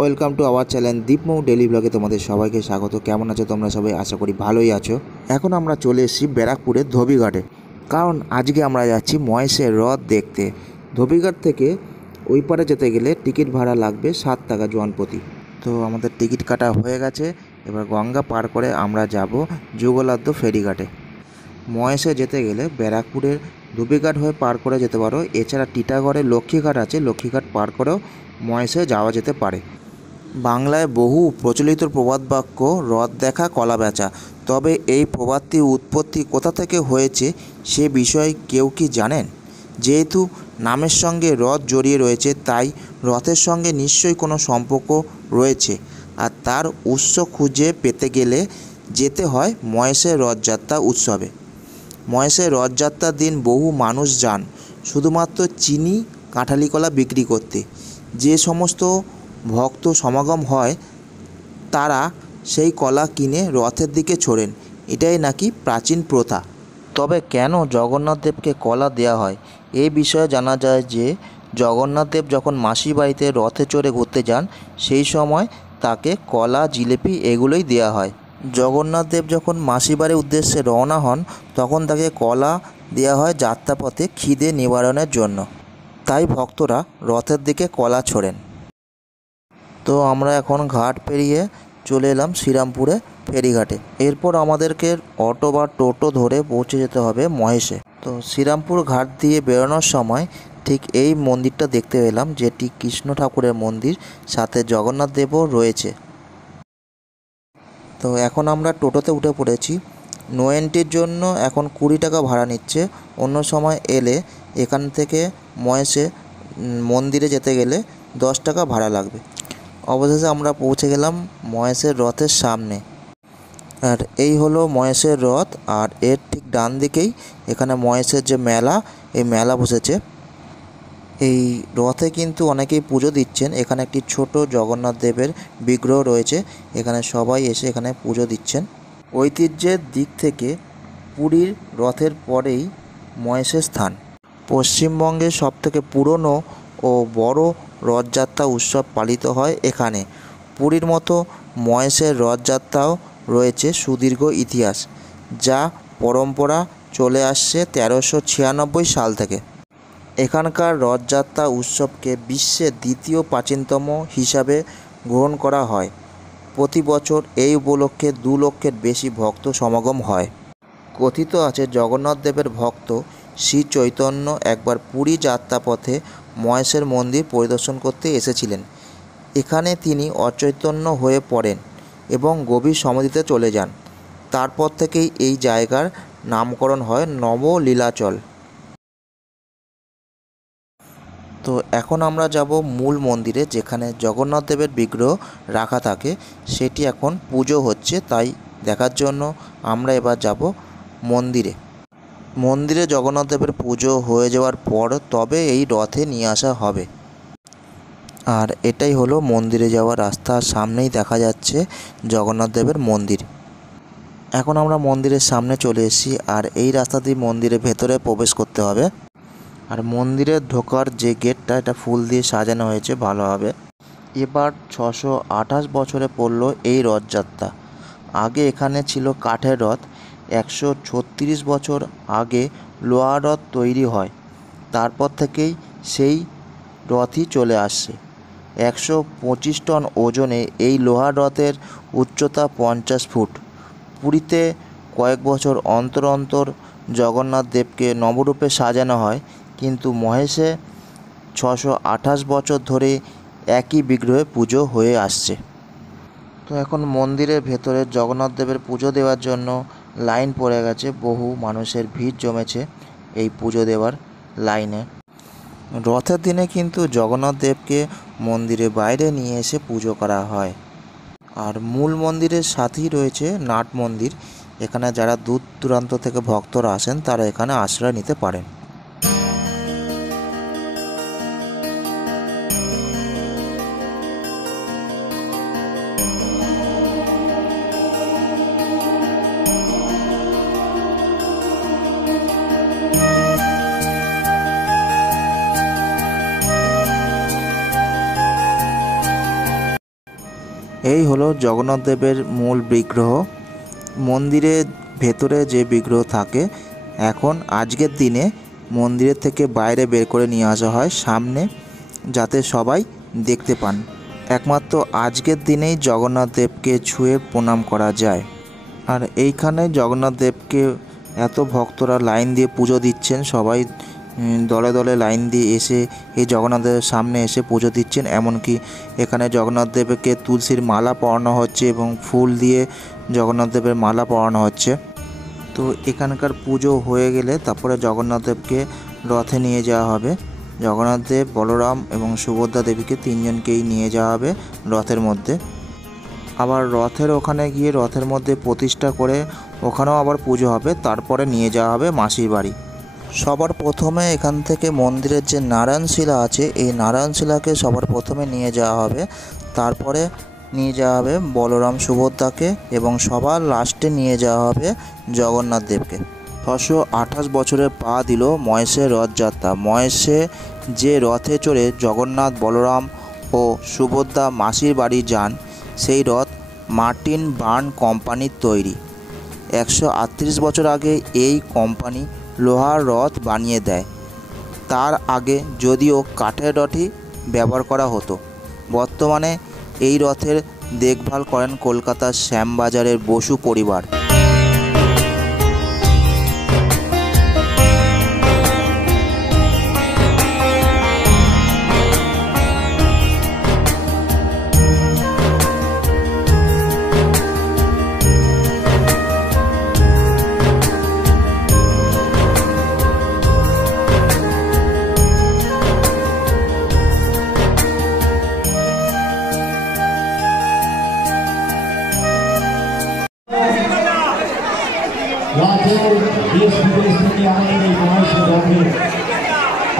Welcome to our channel Deepmou daily ব্লগে তোমাদের সবাইকে স্বাগত। কেমন আছো তোমরা সবাই? আশা করি ভালোই আছো। এখন আমরা চলে এসেছি ব্যারাকপুরের ধোবিঘাটে, কারণ আজকে আমরা যাচ্ছি মহেশের হ্রদ দেখতে। ধোবিঘাট থেকে ওই পারে যেতে গেলে টিকিট ভাড়া লাগবে 7 টাকা জনপ্রতি। তো আমাদের টিকিট কাটা হয়ে গেছে। এবার গঙ্গা পার করে আমরা যাব যুগলাদ্য ফেরিঘাটে। মহেশে যেতে গেলে ব্যারাকপুরের ধোবিঘাট হয়ে পার করে যেতে পারো। এছাড়া টিটাগড়ে লক্ষ্মীঘাট আছে, লক্ষ্মীঘাট পার করেও মহেশে যাওয়া যেতে পারে। বাংলায় বহু প্রচলিত প্রবাদ বাক্য হ্রদ দেখা কলা বেচা। তবে এই প্রবাদটির উৎপত্তি কোথা থেকে হয়েছে সে বিষয়ে কেউ কি জানেন? যেহেতু নামের সঙ্গে হ্রদ জড়িয়ে রয়েছে, তাই হ্রদের সঙ্গে নিশ্চয়ই কোনো সম্পর্ক রয়েছে। আর তার উৎস খুঁজে পেতে গেলে যেতে হয় মহেশের রথযাত্রা উৎসবে। মহেশের রথযাত্রার দিন বহু মানুষ যান শুধুমাত্র চিনি কাঁঠালি কলা বিক্রি করতে। যে সমস্ত ভক্ত সমাগম হয় তারা সেই কলা কিনে রথের দিকে ছোড়েন। এটাই নাকি প্রাচীন প্রথা। তবে কেন জগন্নাথ দেবকে কলা দেওয়া হয় এই বিষয়ে জানা যায় যে জগন্নাথ দেব যখন মাসির বাড়িতে রথে চড়ে ঘুরতে যান সেই সময় তাকে কলা জিলিপি এগুলোই দেওয়া হয়। জগন্নাথ দেব যখন মাসির বাড়ির উদ্দেশ্যে রওনা হন তখন তাকে কলা দেওয়া হয় যাত্রাপথে খিদে নিবারণের জন্য। তাই ভক্তরা রথের দিকে কলা ছোড়েন। তো আমরা এখন ঘাট পেরিয়ে চলে এলাম শ্রীরামপুরে ফেরিঘাটে। এরপর আমাদেরকে অটো বা টোটো ধরে পৌঁছে যেতে হবে মহেশে। তো শ্রীরামপুর ঘাট দিয়ে বেরোনোর সময় ঠিক এই মন্দিরটা দেখতে পেলাম, যেটি কৃষ্ণ ঠাকুরের মন্দির, সাথে জগন্নাথ দেবও রয়েছে। তো এখন আমরা টোটোতে উঠে পড়েছি। নো এন্ট্রির জন্য এখন 20 টাকা ভাড়া নিচ্ছে। অন্য সময় এলে এখান থেকে মহেশে মন্দিরে যেতে গেলে 10 টাকা ভাড়া লাগবে। অবশেষে আমরা পৌঁছে গেলাম মহেশের রথের সামনে। আর এই হলো মহেশের রথ, আর এর ঠিক ডান দিকেই এখানে মহেশের যে মেলা, এই মেলা বসেছে। এই রথে কিন্তু অনেকেই পুজো দিচ্ছেন। এখানে একটি ছোট জগন্নাথ দেবের বিগ্রহ রয়েছে, এখানে সবাই এসে এখানে পুজো দিচ্ছেন। ঐতিহ্যের দিক থেকে পুরীর রথের পরেই মহেশের স্থান। পশ্চিমবঙ্গের সবথেকে পুরনো ও বড় রথযাত্রা উৎসব পালিত হয় এখানে। পুরীর মতো মহেশের রথযাত্রাও রয়েছে সুদীর্ঘ ইতিহাস, যা পরম্পরা চলে আসছে 1396 সাল থেকে। এখানকার রথযাত্রা উৎসবকে বিশ্বের দ্বিতীয় প্রাচীনতম হিসাবে গ্রহণ করা হয়। প্রতি বছর এই উপলক্ষে 2 লক্ষের বেশি ভক্ত সমাগম হয়। কথিত আছে জগন্নাথ দেবের ভক্ত শ্রী চৈতন্য একবার পুরী যাত্রাপথে মহেশের মন্দির পরিদর্শন করতে এসেছিলেন। এখানে তিনি অচৈতন্য হয়ে পড়েন এবং গভীর সমাধিতে চলে যান। তারপর থেকেই এই জায়গার নামকরণ হয় নবলীলাচল। তো এখন আমরা যাব মূল মন্দিরে, যেখানে জগন্নাথ দেবের বিগ্রহ রাখা থাকে। সেটি এখন পুজো হচ্ছে, তাই দেখার জন্য আমরা এবার যাব মন্দিরে। মন্দিরে জগন্নাথ দেবের পুজো হয়ে যাওয়ার পর তবে এই রথে নিয়ে আসা হবে। আর এটাই হলো মন্দিরে যাওয়ার রাস্তা। সামনেই দেখা যাচ্ছে জগন্নাথ দেবের মন্দির। এখন আমরা মন্দিরের সামনে চলে এসেছি, আর এই রাস্তা দিয়ে মন্দিরের ভেতরে প্রবেশ করতে হবে। আর মন্দিরে ঢোকার যে গেটটা, এটা ফুল দিয়ে সাজানো হয়েছে ভালোভাবে। এবার 628 বছরে পড়ল এই রথযাত্রা। আগে এখানে ছিল কাঠের রথ। 136 বছর আগে লোহার রথ তৈরি হয়। তারপর থেকেই সেই রথই চলে আসছে। 125 টন ওজনে এই লোহার রথের উচ্চতা 50 ফুট। পুরীতে কয়েক বছর অন্তর অন্তর জগন্নাথ দেবকে নবরূপে সাজানো হয়, কিন্তু মহেশে 628 বছর ধরে একই বিগ্রহে পুজো হয়ে আসছে। তো এখন মন্দিরের ভেতরে জগন্নাথ দেবের পুজো দেওয়ার জন্য লাইন পড়ে গেছে। বহু মানুষের ভিড় জমেছে এই পুজো দেওয়ার লাইনে। রথের দিনে কিন্তু জগন্নাথ দেবকে মন্দিরের বাইরে নিয়ে এসে পুজো করা হয়। আর মূল মন্দিরের সাথেই রয়েছে নাট মন্দির। এখানে যারা দূর দূরান্ত থেকে ভক্তরা আসেন তারা এখানে আশ্রয় নিতে পারেন। এই হলো জগন্নাথ দেবের মূল বিগ্রহ। মন্দিরের ভেতরে যে বিগ্রহ থাকে এখন আজকের দিনে মন্দিরের থেকে বাইরে বের করে নিয়ে আসা হয় সামনে, যাতে সবাই দেখতে পান। একমাত্র আজকের দিনেই জগন্নাথ দেবকে ছুঁয়ে প্রণাম করা যায়। আর এইখানে জগন্নাথ দেবকে এত ভক্তরা লাইন দিয়ে পুজো দিচ্ছেন, সবাই দলে দলে লাইন দিয়ে এসে এই জগন্নাথ দেবের সামনে এসে পুজো দিচ্ছেন। এমনকি এখানে জগন্নাথ দেবকে তুলসীর মালা পরানো হচ্ছে এবং ফুল দিয়ে জগন্নাথ দেবের মালা পরানো হচ্ছে। তো এখানকার পুজো হয়ে গেলে তারপরে জগন্নাথ দেবকে রথে নিয়ে যাওয়া হবে। জগন্নাথ দেব, বলরাম এবং সুভদ্রা দেবীকে তিনজনকেই নিয়ে যাওয়া হবে রথের মধ্যে। আবার রথের ওখানে গিয়ে রথের মধ্যে প্রতিষ্ঠা করে ওখানেও আবার পুজো হবে, তারপরে নিয়ে যাওয়া হবে মাসির বাড়ি। সবার প্রথমে এখান থেকে মন্দিরের যে নারায়ণশিলা আছে এই নারায়ণশিলাকে সবার প্রথমে নিয়ে যাওয়া হবে, তারপরে নিয়ে যাওয়া হবে বলরাম সুভদ্রাকে এবং সবার লাস্টে নিয়ে যাওয়া হবে জগন্নাথ দেবকে। 628 বছরে পা দিল মহেশের রথযাত্রা। মহেশে যে রথে চড়ে জগন্নাথ, বলরাম ও সুভদ্রা মাসির বাড়ি যান সেই রথ মার্টিন বার্ন কোম্পানির তৈরি। 138 বছর আগে এই কোম্পানি লোহার রথ বানিয়ে দেয়। তার আগে যদিও কাঠের রথই ব্যবহার করা হতো। বর্তমানে এই রথের দেখভাল করেন কলকাতার শ্যামবাজারের বসু পরিবার। রাজ্যের দেশ বিদেশ থেকে আমাদের এই মহেশের রথে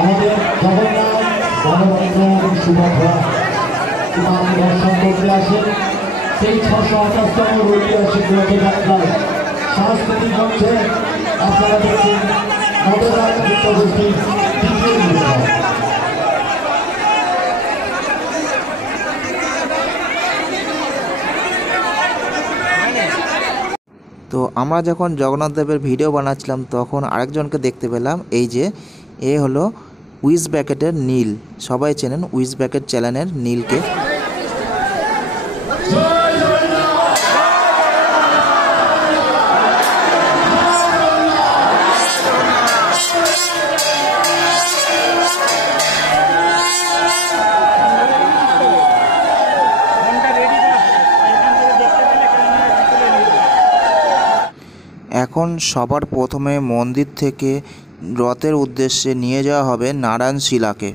আমাদের জগন্নাথ, বলভদ্র এবং সুভদ্রা আমাদের দর্শন করতে আসেন। সেই 628তম ঐতিহাসিক রথযাত্রায় সাংস্কৃতিক মঞ্চে আপনারা দেখছেন নবরাজ নৃত্যগোষ্ঠীর দ্বিতীয় নৃত্য। তো আমরা যখন জগন্নাথ দেবের ভিডিও বানাচ্ছিলাম তখন আরেকজনকে দেখতে পেলাম, এই যে এ হলো উইজ ব্যাকেটের নীল। সবাই চেনেন উইজ ব্যাকেট চ্যানেলের নীলকে। এখন সবার প্রথমে মন্দির থেকে রথের উদ্দেশ্যে নিয়ে যাওয়া হবে নারায়ণশিলাকে।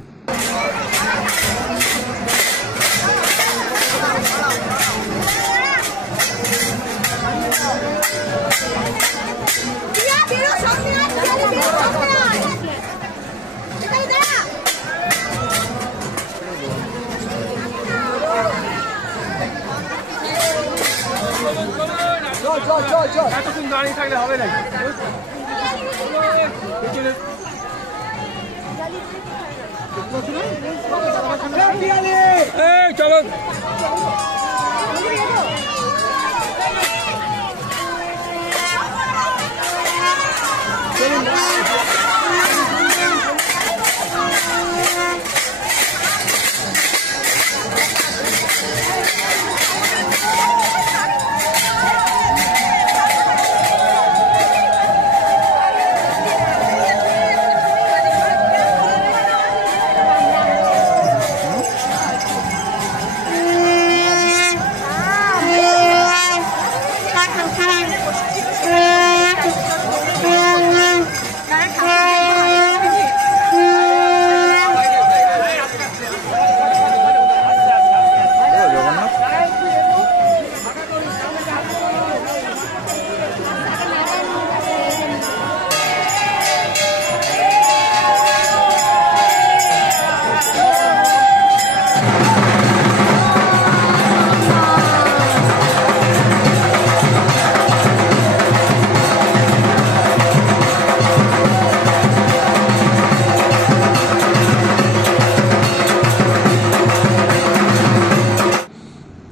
এতক্ষণ দাঁড়িয়ে থাকলে হবে নাকি? চলো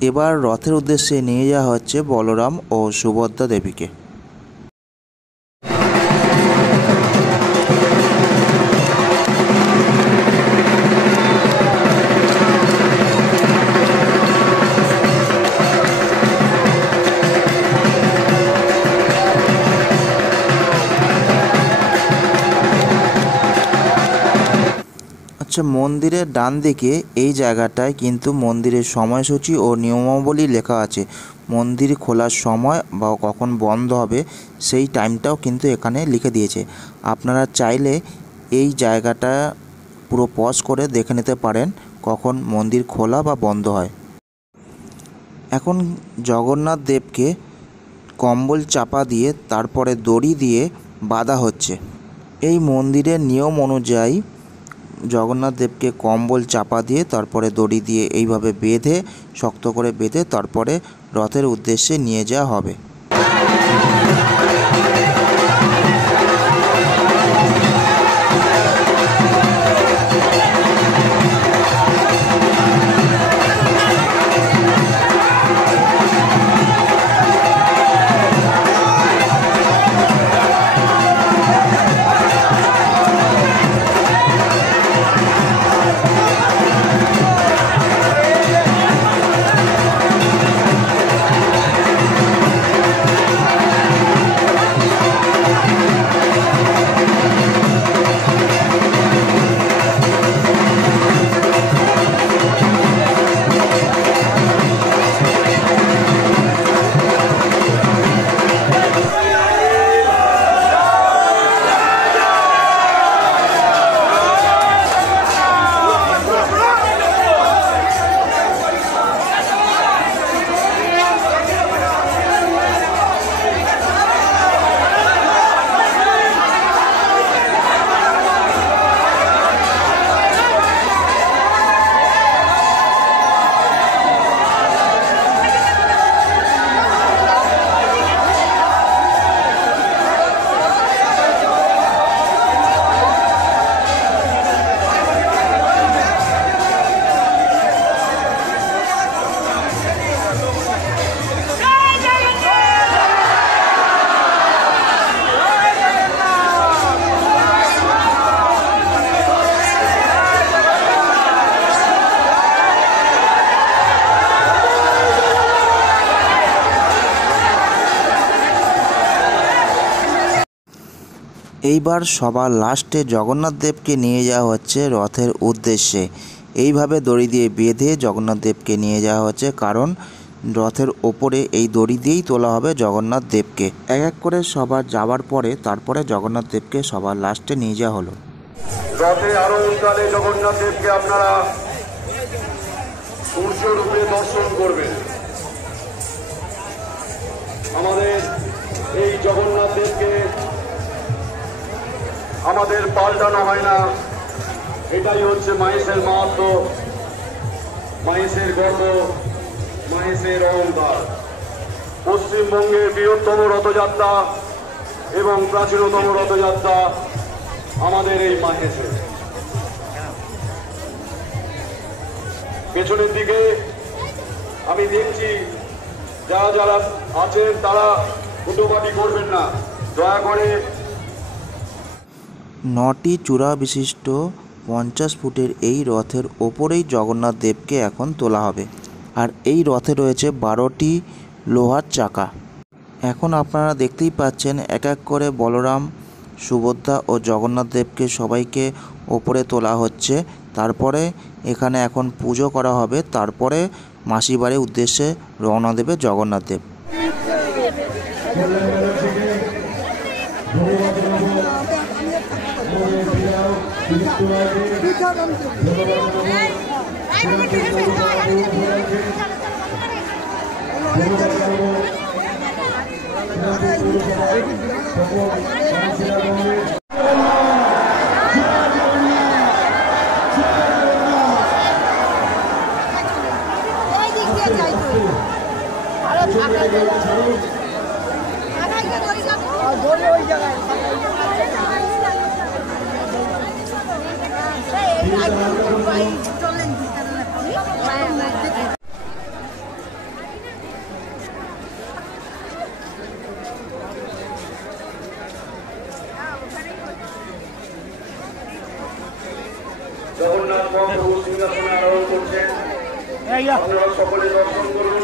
এবার রথের উদ্দেশ্যে নিয়ে যাওয়া হচ্ছে বলরাম ও সুভদ্রা দেবীকে। আচ্ছা, মন্দিরের ডান দিকে এই জায়গাটায় কিন্তু মন্দিরের সময়সূচি ও নিয়মাবলী লেখা আছে। মন্দির খোলার সময় বা কখন বন্ধ হবে সেই টাইমটাও কিন্তু এখানে লিখে দিয়েছে। আপনারা চাইলে এই জায়গাটা পুরো পজ করে দেখে নিতে পারেন কখন মন্দির খোলা বা বন্ধ হয়। এখন জগন্নাথ দেবকে কম্বল চাপা দিয়ে তারপরে দড়ি দিয়ে বাঁধা হচ্ছে। এই মন্দিরের নিয়ম অনুযায়ী জগন্নাথ দেবকে কম্বল চাপা দিয়ে তারপরে দড়ি দিয়ে এইভাবে বেঁধে, শক্ত করে বেঁধে তারপরে রথের উদ্দেশ্যে নিয়ে যাওয়া হবে। এইবার সবার লাস্টে জগন্নাথ দেবকে নিয়ে যাওয়া হচ্ছে রথের উদ্দেশ্যে। এইভাবে দড়ি দিয়ে বেঁধে জগন্নাথ দেবকে নিয়ে যাওয়া হচ্ছে, কারণ রথের ওপরে এই দড়ি দিয়েই তোলা হবে জগন্নাথ দেবকে। এক এক করে সবার যাওয়ার পরে তারপরে জগন্নাথ দেবকে সবার লাস্টে নিয়ে যাওয়া হলো। রথে আরোহণকালে জগন্নাথ দেবকে আপনারা সূর্য রূপে দর্শন করবেন। আমাদের এই জগন্নাথ দেবকে আমাদের পাল্টানো হয় না, এটাই হচ্ছে মাহেশের মাহাত্ম্য, মাহেশের গর্ব, মাহেশের অহংকার। পশ্চিমবঙ্গের বৃহত্তম রথযাত্রা এবং প্রাচীনতম রথযাত্রা আমাদের এই মাহেশে। পেছনের দিকে আমি দেখছি যারা যারা আছেন তারা হুটোপাটি করবেন না, দয়া করে। 9টি চূড়া বিশিষ্ট 50 ফুটের এই রথের ওপরেই জগন্নাথ দেবকে এখন তোলা হবে। আর এই রথে রয়েছে 12টি লোহার চাকা। এখন আপনারা দেখতেই পাচ্ছেন এক এক করে বলরাম, সুভদ্রা ও জগন্নাথ দেবকে সবাইকে ওপরে তোলা হচ্ছে। তারপরে এখানে এখন পুজো করা হবে, তারপরে মাসি বাড়ির উদ্দেশ্যে রওনা দেবে জগন্নাথ দেব। জগন্নাথ মহাপ্রভু সিংহাসনে আরোহণ করছেন। আপনারা সকলে দর্শন করুন।